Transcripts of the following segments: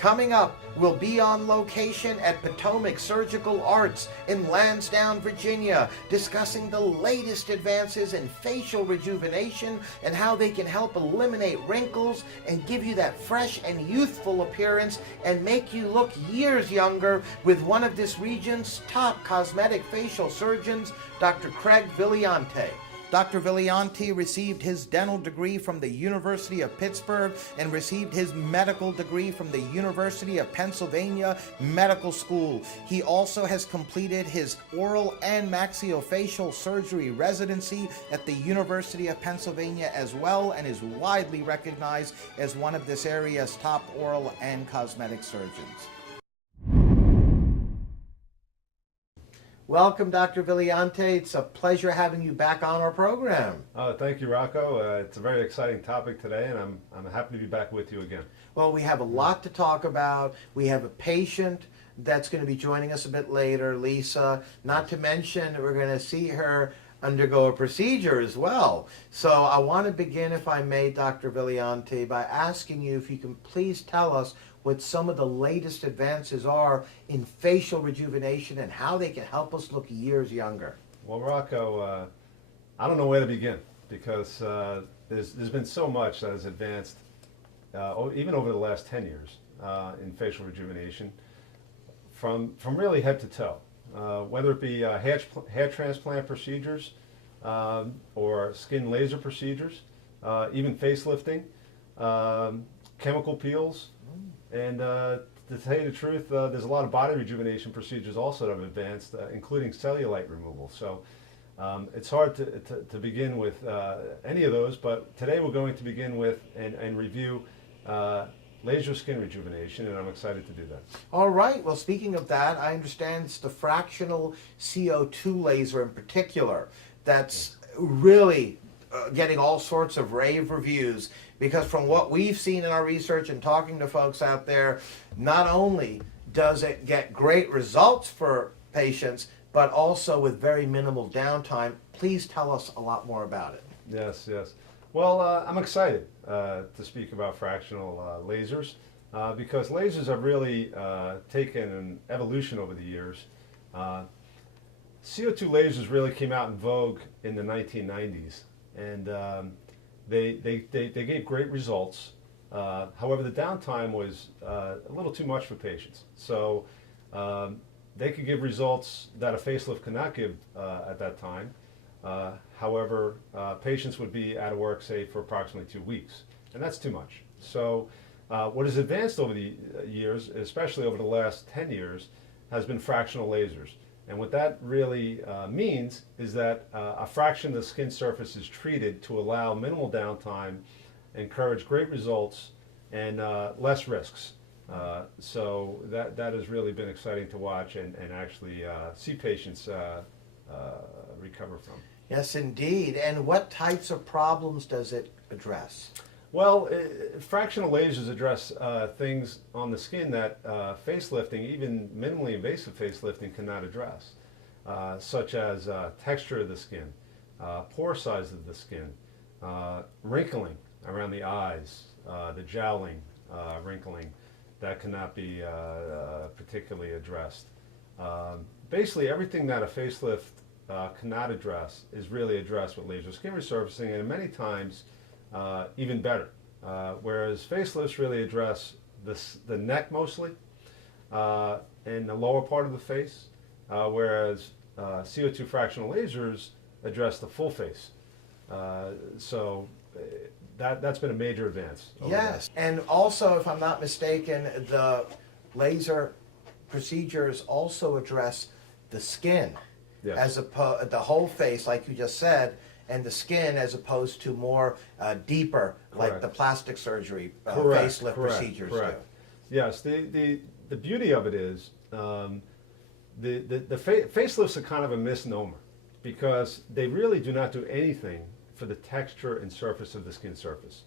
Coming up, we'll be on location at Potomac Surgical Arts in Lansdowne, Virginia, discussing the latest advances in facial rejuvenation and how they can help eliminate wrinkles and give you that fresh and youthful appearance and make you look years younger with one of this region's top cosmetic facial surgeons, Dr. Craig Vigliante. Dr. Vigliante received his dental degree from the University of Pittsburgh and received his medical degree from the University of Pennsylvania Medical School. He also has completed his oral and maxillofacial surgery residency at the University of Pennsylvania as well, and is widely recognized as one of this area's top oral and cosmetic surgeons. Welcome, Dr. Vigliante. It's a pleasure having you back on our program. Thank you, Rocco. It's a very exciting topic today, and I'm happy to be back with you again. Well, we have a lot to talk about. We have a patient that's going to be joining us a bit later, Lisa. Not to mention, we're going to see her undergo a procedure as well. So I want to begin, if I may, Dr. Vigliante, by asking you if you can please tell us what some of the latest advances are in facial rejuvenation and how they can help us look years younger. Well, Rocco, I don't know where to begin because there's been so much that has advanced, even over the last 10 years, in facial rejuvenation, from really head to toe. Whether it be hair transplant procedures or skin laser procedures, even facelifting, chemical peels, and to tell you the truth, there's a lot of body rejuvenation procedures also that have advanced, including cellulite removal. So it's hard to begin with any of those, but today we're going to begin with and review laser skin rejuvenation, and I'm excited to do that. All right. Well, speaking of that, I understand it's the fractional CO2 laser in particular that's really getting all sorts of rave reviews, because from what we've seen in our research and talking to folks out there, not only does it get great results for patients, but also with very minimal downtime. Please tell us a lot more about it. Yes, yes. Well, I'm excited to speak about fractional lasers because lasers have really taken an evolution over the years. CO2 lasers really came out in vogue in the 1990s, and they gave great results. However, the downtime was a little too much for patients. So they could give results that a facelift could not give at that time. However, patients would be out of work, say, for approximately 2 weeks, and that's too much. So what has advanced over the years, especially over the last 10 years, has been fractional lasers. And what that really means is that a fraction of the skin surface is treated to allow minimal downtime, encourage great results, and less risks. So that has really been exciting to watch and actually see patients recover from. Yes, indeed. And what types of problems does it address? Well, fractional lasers address things on the skin that facelifting, even minimally invasive facelifting, cannot address, such as texture of the skin, pore size of the skin, wrinkling around the eyes, the jowling wrinkling, that cannot be particularly addressed. Basically, everything that a facelift cannot address is really addressed with laser skin resurfacing, and many times even better. Whereas facelifts really address the neck mostly and the lower part of the face, whereas CO2 fractional lasers address the full face. So that's been a major advance. Yes, and also, if I'm not mistaken, the laser procedures also address the skin, yes, as opposed the whole face, like you just said, and the skin as opposed to more deeper, correct, like the plastic surgery correct, facelift procedures correct. do. Yes, the beauty of it is the facelifts are kind of a misnomer because they really do not do anything for the texture and surface of the skin surface.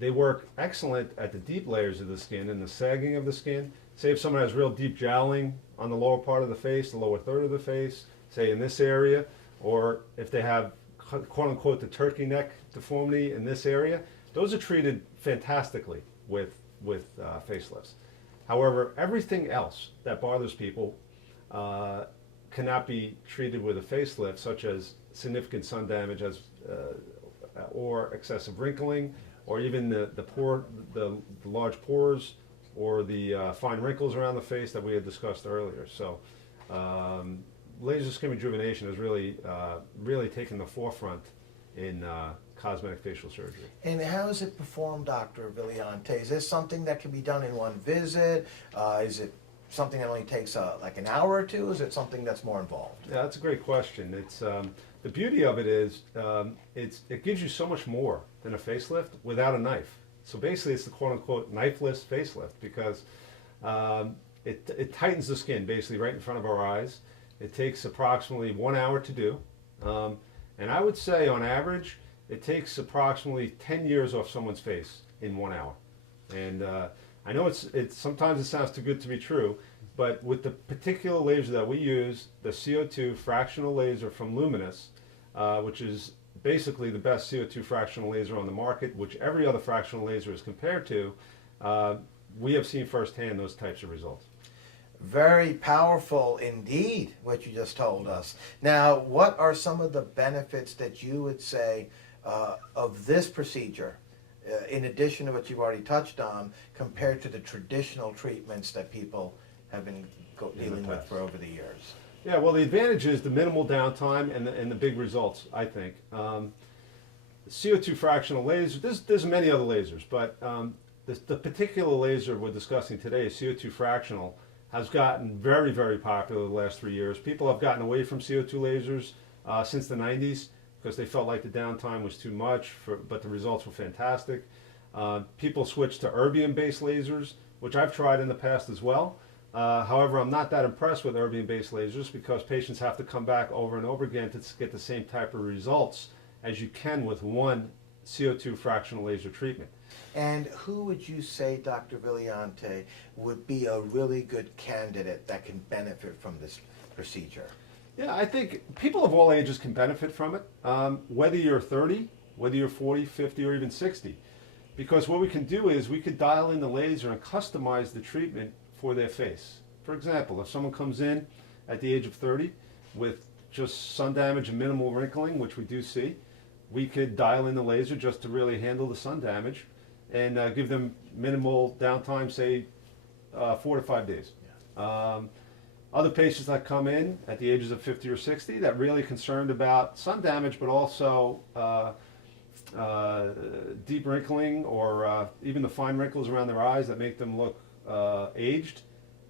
They work excellent at the deep layers of the skin and the sagging of the skin. Say if someone has real deep jowling on the lower part of the face, the lower third of the face, say in this area, or if they have quote-unquote the turkey neck deformity in this area, those are treated fantastically with facelifts. However, everything else that bothers people cannot be treated with a facelift, such as significant sun damage, or excessive wrinkling, or even the large pores, or the fine wrinkles around the face that we had discussed earlier. So, laser skin rejuvenation has really taken the forefront in cosmetic facial surgery. And how is it performed, Dr. Vigliante? Is this something that can be done in one visit? Is it something that only takes like an hour or two? Is it something that's more involved? Yeah, that's a great question. It's the beauty of it is it gives you so much more than a facelift without a knife. So basically, it's the quote-unquote knifeless facelift, because it tightens the skin basically right in front of our eyes. It takes approximately 1 hour to do, and I would say on average it takes approximately 10 years off someone's face in 1 hour. And I know it's sometimes it sounds too good to be true, but with the particular laser that we use, the CO2 fractional laser from Luminous, which is basically the best CO2 fractional laser on the market, which every other fractional laser is compared to, we have seen firsthand those types of results. Very powerful indeed, what you just told us. Now, what are some of the benefits that you would say of this procedure, in addition to what you've already touched on, compared to the traditional treatments that people have been dealing with for over the years? Yeah, well, the advantage is the minimal downtime and the big results, I think. CO2 fractional laser, there's many other lasers, but the particular laser we're discussing today, CO2 fractional, has gotten very, very popular the last 3 years. People have gotten away from CO2 lasers since the 90s because they felt like the downtime was too much, but the results were fantastic. People switched to erbium-based lasers, which I've tried in the past as well. However, I'm not that impressed with erbium-based lasers because patients have to come back over and over again to get the same type of results as you can with one CO2 fractional laser treatment. And who would you say, Dr. Vigliante, would be a really good candidate that can benefit from this procedure? Yeah, I think people of all ages can benefit from it, whether you're 30, whether you're 40, 50, or even 60. Because what we can do is we could dial in the laser and customize the treatment for their face. For example, if someone comes in at the age of 30 with just sun damage and minimal wrinkling, which we do see, we could dial in the laser just to really handle the sun damage and give them minimal downtime, say 4 to 5 days. Other patients that come in at the ages of 50 or 60 that really concerned about sun damage, but also deep wrinkling or even the fine wrinkles around their eyes that make them look aged,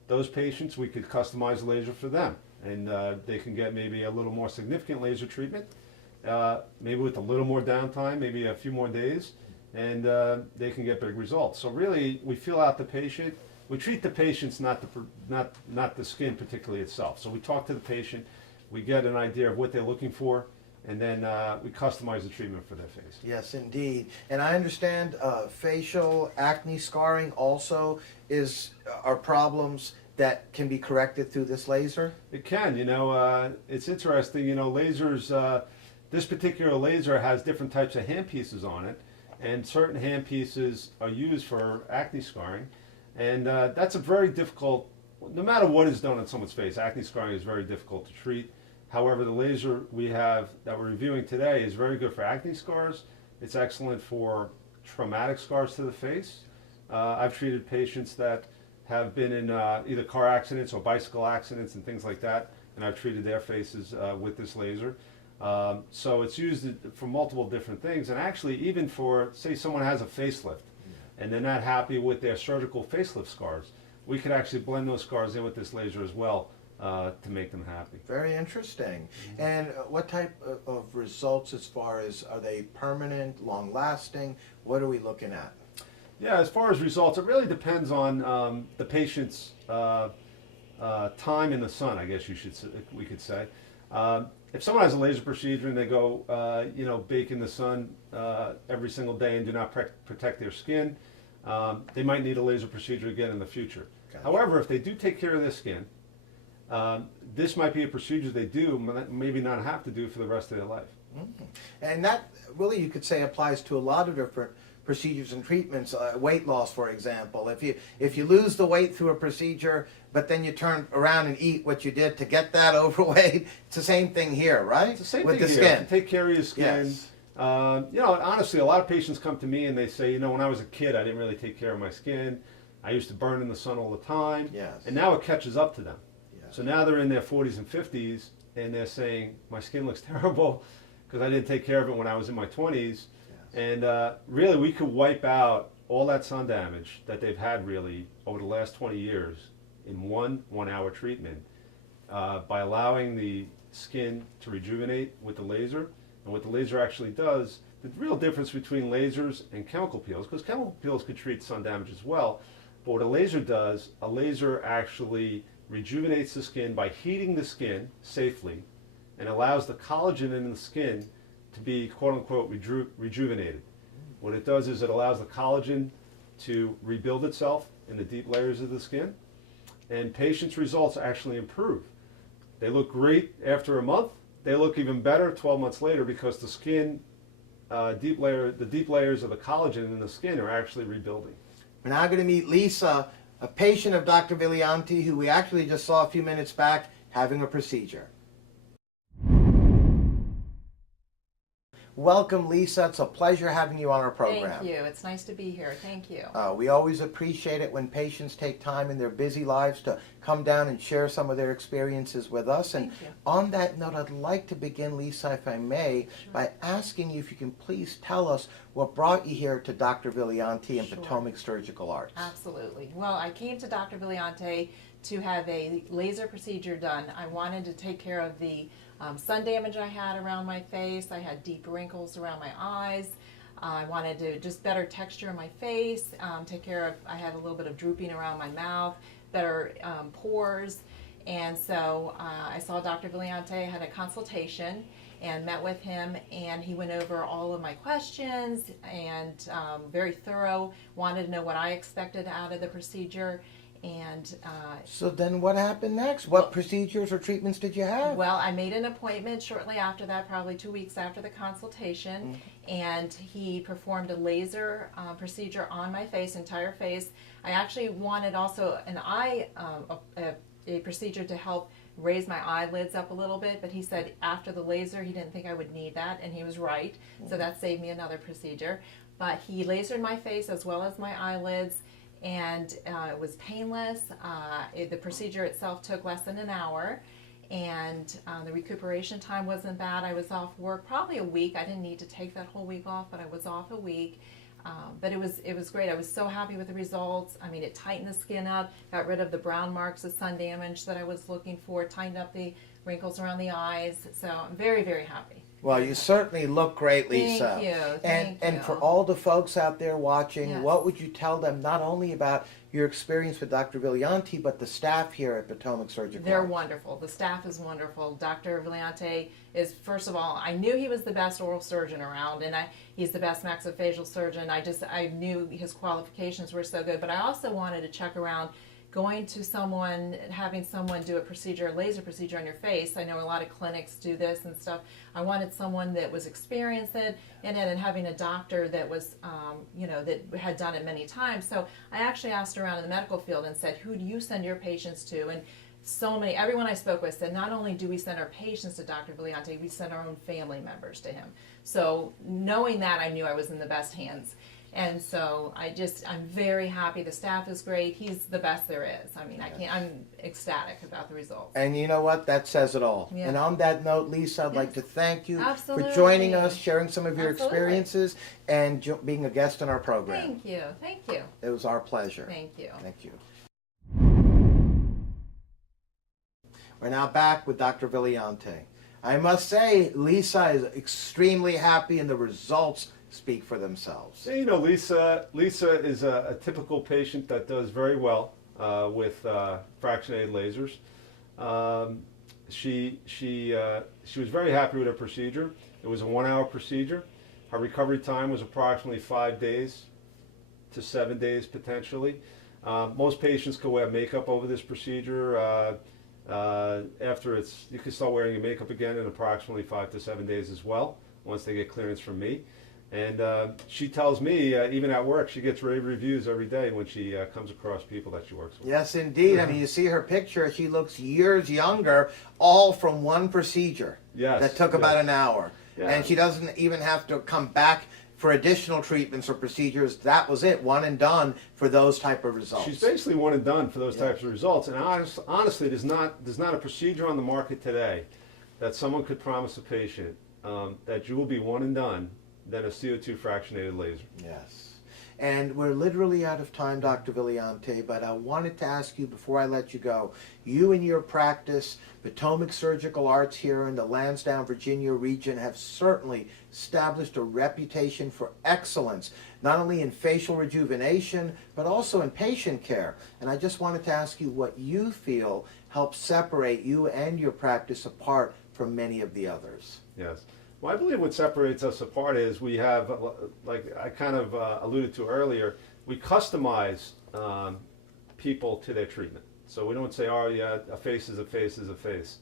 those patients, we could customize the laser for them. And they can get maybe a little more significant laser treatment, maybe with a little more downtime, maybe a few more days, and they can get big results. So really, we feel out the patient. We treat the patients, not the skin particularly itself. So we talk to the patient, we get an idea of what they're looking for, and then we customize the treatment for their face. Yes, indeed. And I understand facial acne scarring also are problems that can be corrected through this laser? It can. It's interesting. Lasers, this particular laser has different types of handpieces on it, and certain handpieces are used for acne scarring. And that's a very difficult, no matter what is done on someone's face, acne scarring is very difficult to treat. However, the laser we have that we're reviewing today is very good for acne scars. It's excellent for traumatic scars to the face. I've treated patients that have been in either car accidents or bicycle accidents and things like that, and I've treated their faces with this laser. So it's used for multiple different things, and actually even for, say someone has a facelift and they're not happy with their surgical facelift scars, we could actually blend those scars in with this laser as well to make them happy. Very interesting. And what type of results as far as, are they permanent, long-lasting? What are we looking at? Yeah, as far as results, it really depends on the patient's time in the sun, I guess we could say. If someone has a laser procedure and they go, bake in the sun every single day and do not protect their skin, they might need a laser procedure again in the future. Gotcha. However, if they do take care of their skin, this might be a procedure they do, maybe not have to do for the rest of their life. And that really, you could say, applies to a lot of different procedures and treatments, weight loss, for example. If you lose the weight through a procedure, but then you turn around and eat what you did to get that overweight, it's the same thing here, right? It's the same with thing the here. skin. To take care of your skin. Yes. You know, honestly, a lot of patients come to me and they say, you know, when I was a kid, I didn't really take care of my skin. I used to burn in the sun all the time. Yes. And now it catches up to them. Yes. So now they're in their 40s and 50s and they're saying, my skin looks terrible because I didn't take care of it when I was in my 20s. Yes. And really, we could wipe out all that sun damage that they've had really over the last 20 years in one hour treatment by allowing the skin to rejuvenate with the laser. And what the laser actually does, the real difference between lasers and chemical peels, because chemical peels could treat sun damage as well, but what a laser does, a laser actually rejuvenates the skin by heating the skin safely and allows the collagen in the skin to be quote-unquote rejuvenated. What it does is it allows the collagen to rebuild itself in the deep layers of the skin, and patients' results actually improve. They look great after a month. They look even better 12 months later because the skin, the deep layers of the collagen in the skin are actually rebuilding. We're now going to meet Lisa, a patient of Dr. Vigliante, who we actually just saw a few minutes back having a procedure. Welcome, Lisa. It's a pleasure having you on our program. Thank you. It's nice to be here. Thank you. We always appreciate it when patients take time in their busy lives to come down and share some of their experiences with us. And Thank you. on that note, I'd like to begin, Lisa, if I may, Sure. by asking you if you can please tell us what brought you here to Dr. Vigliante and Sure. Potomac Surgical Arts. Absolutely. Well, I came to Dr. Vigliante to have a laser procedure done. I wanted to take care of the sun damage I had around my face. I had deep wrinkles around my eyes. I wanted to just better texture in my face, take care of, I had a little bit of drooping around my mouth, better pores. And so I saw Dr. Vigliante, had a consultation and met with him, and he went over all of my questions and very thorough, wanted to know what I expected out of the procedure. And So then what happened next? What procedures or treatments did you have? well, I made an appointment shortly after that, probably 2 weeks after the consultation, and he performed a laser procedure on my face, entire face. I actually wanted also an eye, a procedure to help raise my eyelids up a little bit, but he said after the laser he didn't think I would need that, and he was right, so that saved me another procedure. But he lasered my face as well as my eyelids, and it was painless. The procedure itself took less than an hour, and the recuperation time wasn't bad. I was off work probably a week. I didn't need to take that whole week off, but I was off a week. But it was great. I was so happy with the results. I mean, it tightened the skin up, got rid of the brown marks of sun damage that I was looking for, tightened up the wrinkles around the eyes. So I'm very, very happy. Well, you certainly look great, Lisa. Thank you. And for all the folks out there watching, Yes. what would you tell them not only about your experience with Dr. Vigliante, but the staff here at Potomac Surgical They're Arts? wonderful. The staff is wonderful. Dr. Vigliante is, first of all, I knew he was the best oral surgeon around, and he's the best maxillofacial surgeon. I knew his qualifications were so good, but I also wanted to check around going to someone, having someone do a procedure, a laser procedure on your face. I know a lot of clinics do this and stuff. I wanted someone that was experienced in it and having a doctor that was, that had done it many times. So I actually asked around in the medical field and said, who do you send your patients to? And everyone I spoke with said, not only do we send our patients to Dr. Vigliante, we send our own family members to him. So knowing that, I knew I was in the best hands. And so I'm very happy. The staff is great. He's the best there is. I mean, I'm ecstatic about the results. And you know what? That says it all. Yeah. And on that note, Lisa, I'd like Yes. to thank you Absolutely. for joining us, sharing some of your Absolutely. experiences, and being a guest on our program. Thank you. Thank you. It was our pleasure. Thank you. Thank you. We're now back with Dr. Vigliante. I must say, Lisa is extremely happy, and the results speak for themselves. Yeah, you know, Lisa is a typical patient that does very well with fractionated lasers. She was very happy with her procedure. It was a 1 hour procedure. Her recovery time was approximately 5 days to 7 days potentially. Most patients can wear makeup over this procedure. You can start wearing your makeup again in approximately 5 to 7 days as well, once they get clearance from me. And she tells me, even at work, she gets rave reviews every day when she comes across people that she works with. Yes, indeed. I mean, you see her picture, she looks years younger, all from one procedure Yes, that took about yes. an hour. Yeah. And she doesn't even have to come back for additional treatments or procedures. That was it, one and done for those type of results. She's basically one and done for those Yeah. types of results. And honestly, there's not a procedure on the market today that someone could promise a patient that you will be one and done than a CO2 fractionated laser. Yes. And we're literally out of time, Dr. Vigliante, but I wanted to ask you before I let you go, you and your practice, Potomac Surgical Arts here in the Lansdowne, Virginia region have certainly established a reputation for excellence, not only in facial rejuvenation, but also in patient care. And I just wanted to ask you what you feel helps separate you and your practice apart from many of the others. Yes. Well, I believe what separates us apart is we have, like I kind of alluded to earlier, we customize people to their treatment. So we don't say, oh yeah, a face is a face is a face.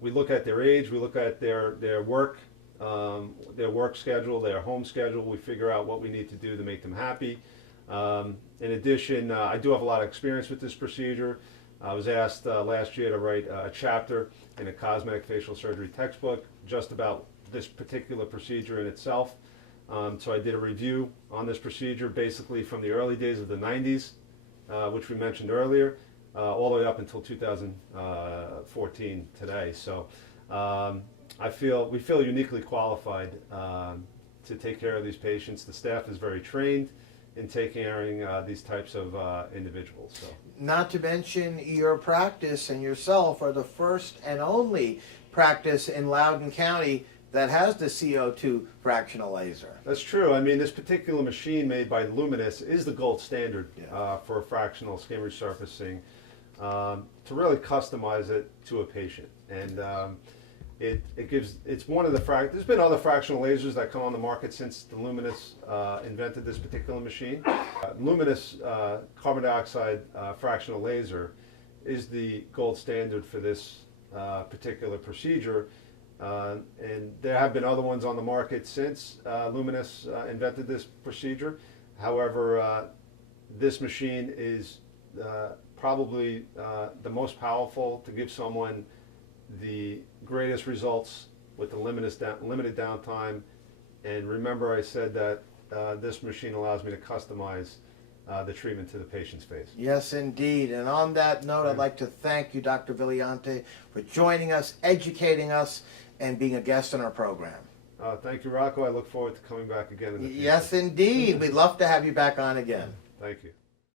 We look at their age, we look at their work schedule, their home schedule. We figure out what we need to do to make them happy. In addition, I do have a lot of experience with this procedure. I was asked last year to write a chapter in a cosmetic facial surgery textbook just about this particular procedure in itself. So I did a review on this procedure basically from the early days of the 90s, which we mentioned earlier, all the way up until 2014 today. So we feel uniquely qualified to take care of these patients. The staff is very trained in taking care of these types of individuals. So. Not to mention your practice and yourself are the first and only practice in Loudoun County that has the CO2 fractional laser. That's true. I mean, this particular machine made by Luminous is the gold standard for fractional skin resurfacing to really customize it to a patient. And it's one of the there's been other fractional lasers that come on the market since the Luminous invented this particular machine. Luminous carbon dioxide fractional laser is the gold standard for this particular procedure. And there have been other ones on the market since Luminous invented this procedure. However, this machine is probably the most powerful to give someone the greatest results with the limited downtime. And remember, I said that this machine allows me to customize the treatment to the patient's face. Yes, indeed. And on that note, I'd like to thank you, Dr. Vigliante, for joining us, educating us, and being a guest on our program. Thank you, Rocco. I look forward to coming back again in the future. Yes, indeed. We'd love to have you back on again. Thank you.